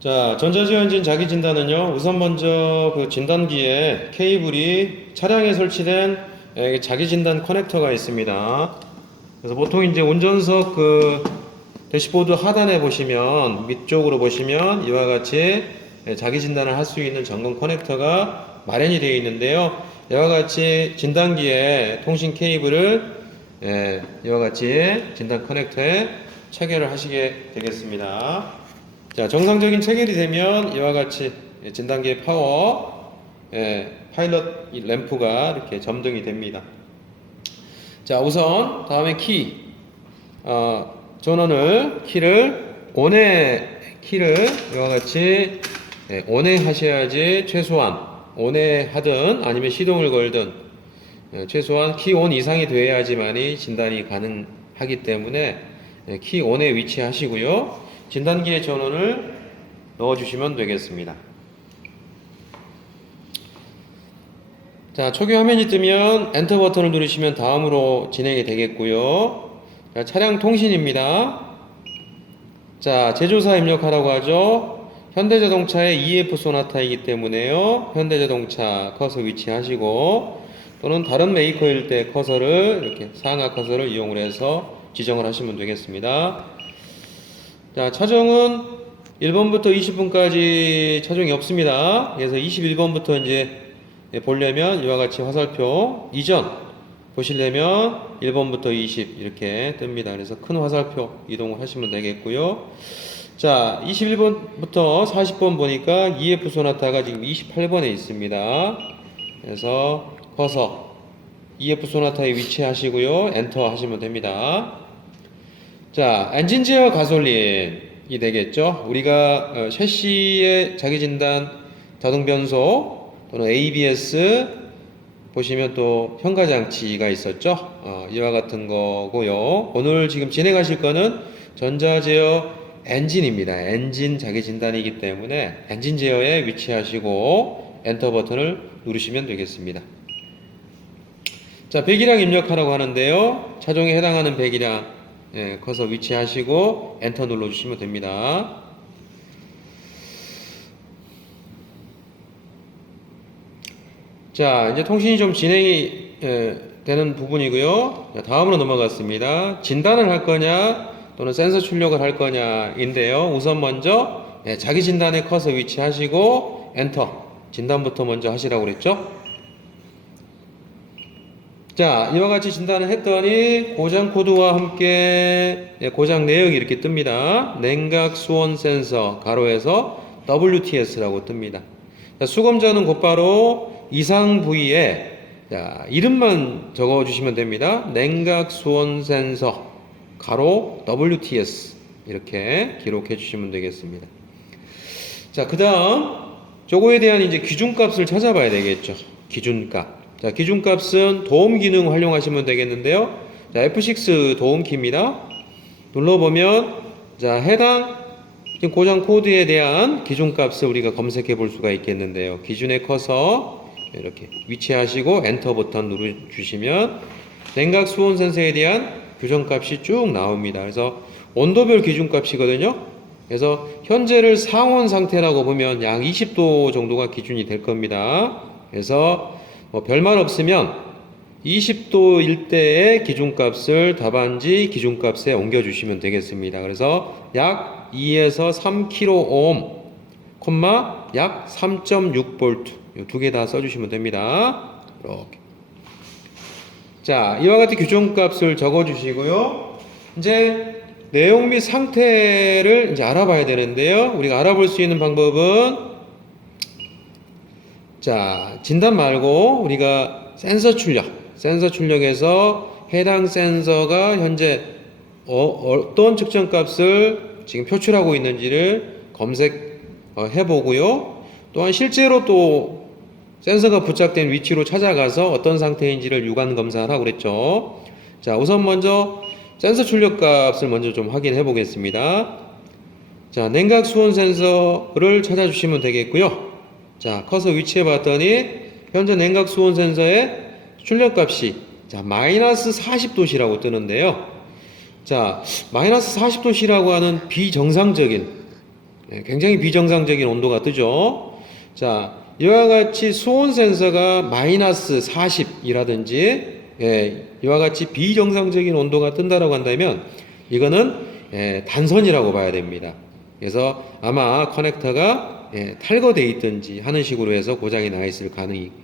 자, 전자제어엔진 자기 진단은요, 우선 먼저 그 진단기에 케이블이 차량에 설치된 자기 진단 커넥터가 있습니다. 그래서 보통 이제 운전석 그 대시보드 하단에 보시면, 밑쪽으로 보시면 이와 같이 자기 진단을 할 수 있는 점검 커넥터가 마련이 되어 있는데요. 이와 같이 진단기에 통신 케이블을 이와 같이 진단 커넥터에 체결을 하시게 되겠습니다. 자, 정상적인 체결이 되면 이와 같이 진단기의 파워, 파일럿 램프가 이렇게 점등이 됩니다. 자, 우선 다음에 키를 온에 키를 이와 같이 온에 하셔야지 최소한 온에 하든 아니면 시동을 걸든 최소한 키 온 이상이 돼야지만이 진단이 가능하기 때문에 키 온에 위치하시고요. 진단기의 전원을 넣어주시면 되겠습니다. 자, 초기 화면이 뜨면 엔터 버튼을 누르시면 다음으로 진행이 되겠고요. 자, 차량 통신입니다. 자, 제조사 입력하라고 하죠. 현대자동차의 EF 소나타이기 때문에요. 현대자동차 커서 위치하시고 또는 다른 메이커일 때 커서를 이렇게 상하 커서를 이용을 해서 지정을 하시면 되겠습니다. 자, 차종은 1번부터 20번까지 차종이 없습니다. 그래서 21번부터 이제 보려면 이와 같이 화살표 이전 보시려면 1번부터 20 이렇게 뜹니다. 그래서 큰 화살표 이동을 하시면 되겠고요. 자, 21번부터 40번 보니까 EF 소나타가 지금 28번에 있습니다. 그래서 커서 EF 소나타에 위치하시고요. 엔터 하시면 됩니다. 자, 엔진 제어 가솔린이 되겠죠. 우리가 셰시의 자기진단 자동변속 또는 ABS 보시면 또 현가장치가 있었죠. 이와 같은 거고요. 오늘 지금 진행하실 거는 전자제어 엔진입니다. 엔진 자기진단이기 때문에 엔진 제어에 위치하시고 엔터 버튼을 누르시면 되겠습니다. 자, 배기량 입력하라고 하는데요. 차종에 해당하는 배기량 커서 위치하시고 엔터 눌러주시면 됩니다. 자, 이제 통신이 좀 진행이 되는 부분이고요. 자, 다음으로 넘어갔습니다. 진단을 할 거냐 또는 센서 출력을 할 거냐인데요. 우선 먼저 자기 진단에 커서 위치하시고 엔터 진단부터 먼저 하시라고 그랬죠. 자, 이와 같이 진단을 했더니 고장 코드와 함께 고장 내역이 이렇게 뜹니다. 냉각 수온 센서 가로에서 WTS라고 뜹니다. 자, 수검자는 곧바로 이상 부위에 이름만 적어주시면 됩니다. 냉각 수온 센서 가로 WTS 이렇게 기록해 주시면 되겠습니다. 자, 그 다음 저거에 대한 이제 기준값을 찾아봐야 되겠죠. 기준값. 자, 기준값은 도움 기능 활용하시면 되겠는데요. 자, F6 도움키입니다. 눌러보면, 자, 해당 고장 코드에 대한 기준값을 우리가 검색해 볼 수가 있겠는데요. 기준에 커서 이렇게 위치하시고 엔터 버튼 누르주시면 냉각 수온 센서에 대한 규정값이 쭉 나옵니다. 그래서 온도별 기준값이거든요. 그래서 현재를 상온 상태라고 보면 약 20도 정도가 기준이 될 겁니다. 그래서 별말 없으면 20도일 때의 기준값을 답안지 기준값에 옮겨주시면 되겠습니다. 그래서 약 2에서 3kΩ, 약 3.6V 두 개 다 써주시면 됩니다. 이렇게. 자, 이와 같은 규정값을 적어주시고요. 이제 내용 및 상태를 이제 알아봐야 되는데요. 우리가 알아볼 수 있는 방법은 자, 진단 말고 우리가 센서 출력에서 해당 센서가 현재 어떤 측정 값을 지금 표출하고 있는지를 검색해 보고요. 또한 실제로 또 센서가 부착된 위치로 찾아가서 어떤 상태인지를 유관 검사를 하고 그랬죠. 자, 우선 먼저 센서 출력 값을 먼저 좀 확인해 보겠습니다. 자, 냉각 수온 센서를 찾아주시면 되겠고요. 자, 커서 위치해 봤더니 현재 냉각 수온 센서의 출력값이 자, 마이너스 40도씨라고 뜨는데요. 자, 마이너스 40도씨라고 하는 비정상적인 굉장히 비정상적인 온도가 뜨죠. 자, 이와 같이 수온 센서가 마이너스 40이라든지 이와 같이 비정상적인 온도가 뜬다라고 한다면 이거는 단선이라고 봐야 됩니다. 그래서 아마 커넥터가 탈거되어 있든지 하는 식으로 해서 고장이 나 있을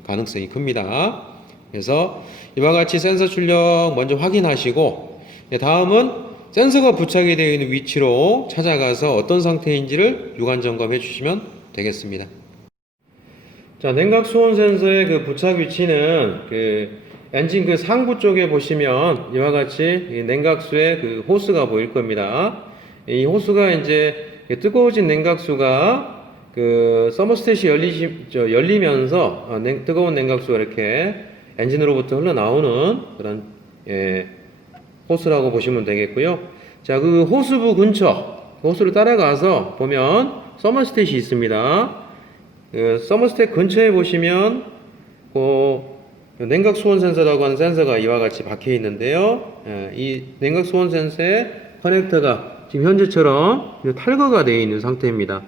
가능성이 큽니다. 그래서 이와 같이 센서 출력 먼저 확인하시고 다음은 센서가 부착이 되어 있는 위치로 찾아가서 어떤 상태인지를 육안 점검해 주시면 되겠습니다. 자, 냉각 수온 센서의 그 부착 위치는 그 엔진 그 상부 쪽에 보시면 이와 같이 이 냉각수의 그 호스가 보일 겁니다. 이 호스가 이제 뜨거워진 냉각수가 그 서머스탯이 열리면서 뜨거운 냉각수가 이렇게 엔진으로부터 흘러나오는 그런 호스라고 보시면 되겠고요. 자, 그 호스부 근처, 호스를 따라가서 보면 서머스탯이 있습니다. 그 서머스탯 근처에 보시면 그 냉각 수온 센서라고 하는 센서가 이와 같이 박혀 있는데요. 이 냉각 수온 센서의 커넥터가 지금 현재처럼 탈거가 되어 있는 상태입니다.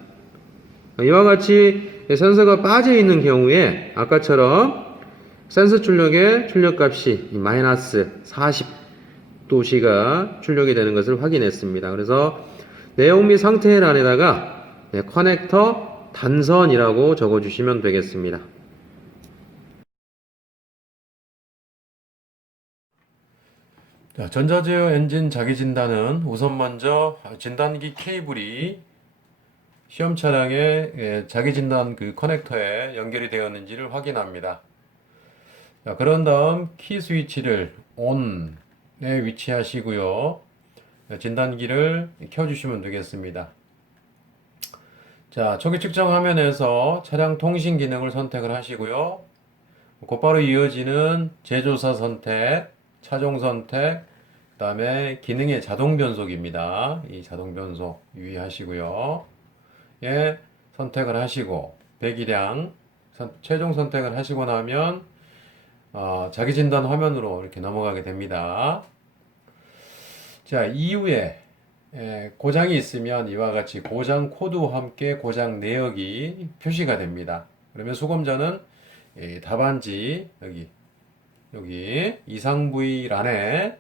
이와 같이 센서가 빠져 있는 경우에 아까처럼 센서 출력의 출력값이 마이너스 40도씨가 출력이 되는 것을 확인했습니다. 그래서 내용 및 상태란에다가 커넥터 단선이라고 적어주시면 되겠습니다. 자, 전자제어 엔진 자기 진단은 우선 먼저 진단기 케이블이 시험 차량의 자기 진단 그 커넥터에 연결이 되었는지를 확인합니다. 자, 그런 다음 키 스위치를 ON에 위치하시고요. 진단기를 켜주시면 되겠습니다. 자, 초기 측정 화면에서 차량 통신 기능을 선택을 하시고요. 곧바로 이어지는 제조사 선택, 차종 선택, 그 다음에 기능의 자동 변속입니다. 이 자동 변속 유의하시고요. 예, 선택을 하시고 배기량 최종 선택을 하시고 나면 자기 진단 화면으로 이렇게 넘어가게 됩니다. 자, 이후에 고장이 있으면 이와 같이 고장 코드와 함께 고장 내역이 표시가 됩니다. 그러면 수검자는 답안지 여기 이상 부위란에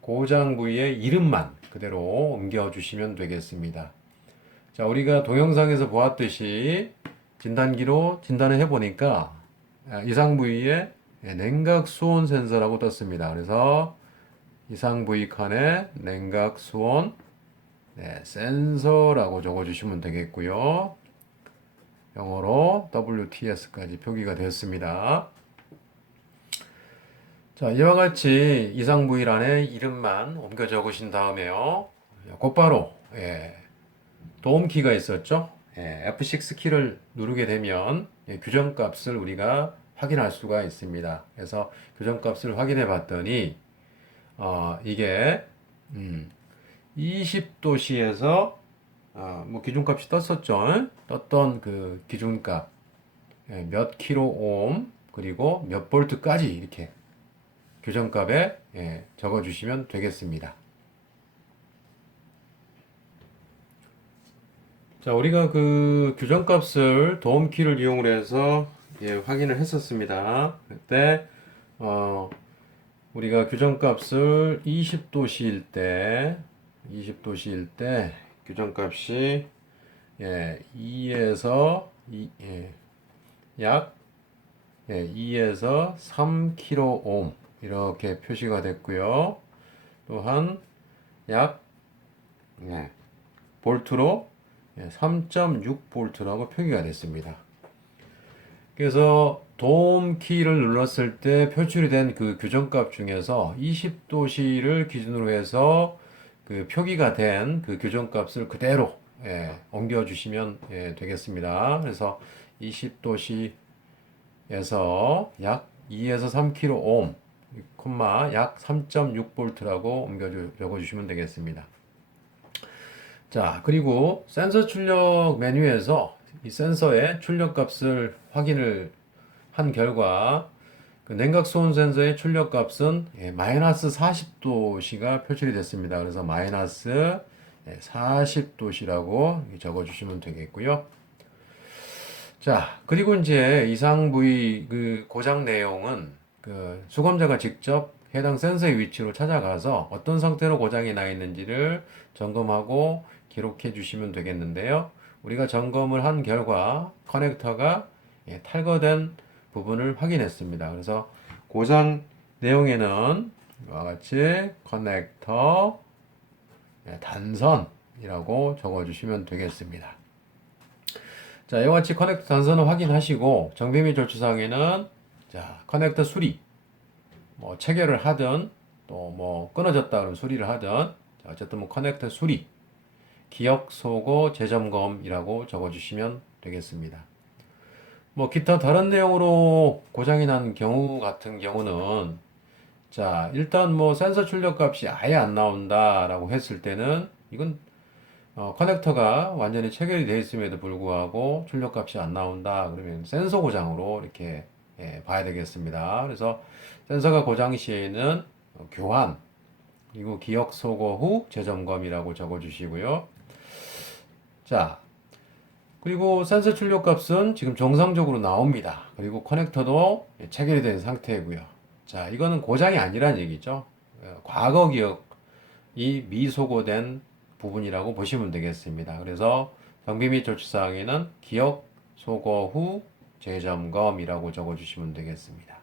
고장 부위의 이름만 그대로 옮겨 주시면 되겠습니다. 자, 우리가 동영상에서 보았듯이 진단기로 진단을 해보니까 이상 부위에 냉각 수온 센서라고 떴습니다. 그래서 이상 부위 칸에 냉각 수온 센서라고 적어주시면 되겠고요. 영어로 WTS까지 표기가 됐습니다. 자, 이와 같이 이상 부위란에 이름만 옮겨 적으신 다음에요. 곧바로 도움키가 있었죠. F6 키를 누르게 되면 규정값을 우리가 확인할 수가 있습니다. 그래서 규정값을 확인해 봤더니 이게 20도씨에서 뭐 기준값이 떴었죠. 떴던 그 기준값 몇 킬로옴 그리고 몇 볼트까지 이렇게 규정값에 적어주시면 되겠습니다. 자, 우리가 그 규정값을 도움키를 이용을 해서 확인을 했었습니다. 그때 우리가 규정값을 20도씨일 때 규정값이 2에서 약 2에서 3kΩ 이렇게 표시가 됐고요. 또한 약 볼트로 3.6볼트라고 표기가 됐습니다. 그래서 도움키를 눌렀을 때 표출이 된 그 규정값 중에서 20도씨를 기준으로 해서 그 표기가 된 그 규정값을 그대로 옮겨 주시면 되겠습니다. 그래서 20도씨에서 약 2에서 3kΩ, 약 3.6볼트라고 옮겨 적어 주시면 되겠습니다. 자, 그리고 센서 출력 메뉴에서 이 센서의 출력값을 확인을 한 결과 그 냉각 수온 센서의 출력값은 마이너스 40도씨가 표출이 됐습니다. 그래서 마이너스 40도시라고 적어주시면 되겠고요. 자, 그리고 이제 이상 부위 그 고장 내용은 그 수검자가 직접 해당 센서의 위치로 찾아가서 어떤 상태로 고장이 나 있는지를 점검하고 기록해 주시면 되겠는데요. 우리가 점검을 한 결과 커넥터가 탈거된 부분을 확인했습니다. 그래서 고장 내용에는 이와 같이 커넥터 단선이라고 적어주시면 되겠습니다. 자, 이와 같이 커넥터 단선을 확인하시고 정비 및 조치사항에는 자, 커넥터 수리, 뭐 체결을 하든 또 뭐 끊어졌다 그러면 수리를 하든 자, 어쨌든 뭐 커넥터 수리, 기억 소고 재점검이라고 적어주시면 되겠습니다. 뭐 기타 다른 내용으로 고장이 난 경우 같은 경우는 자, 일단 뭐 센서 출력 값이 아예 안 나온다라고 했을 때는 이건 커넥터가 완전히 체결이 되어 있음에도 불구하고 출력값이 안 나온다. 그러면 센서 고장으로 이렇게 봐야 되겠습니다. 그래서 센서가 고장 시에는 교환, 그리고 기억 소거 후 재점검이라고 적어 주시고요. 자, 그리고 센서 출력값은 지금 정상적으로 나옵니다. 그리고 커넥터도 체결이 된 상태이고요. 자, 이거는 고장이 아니란 얘기죠. 과거 기억이 미소거된 부분이라고 보시면 되겠습니다. 그래서 정비 및 조치사항에는 기억 소거 후 재점검이라고 적어주시면 되겠습니다.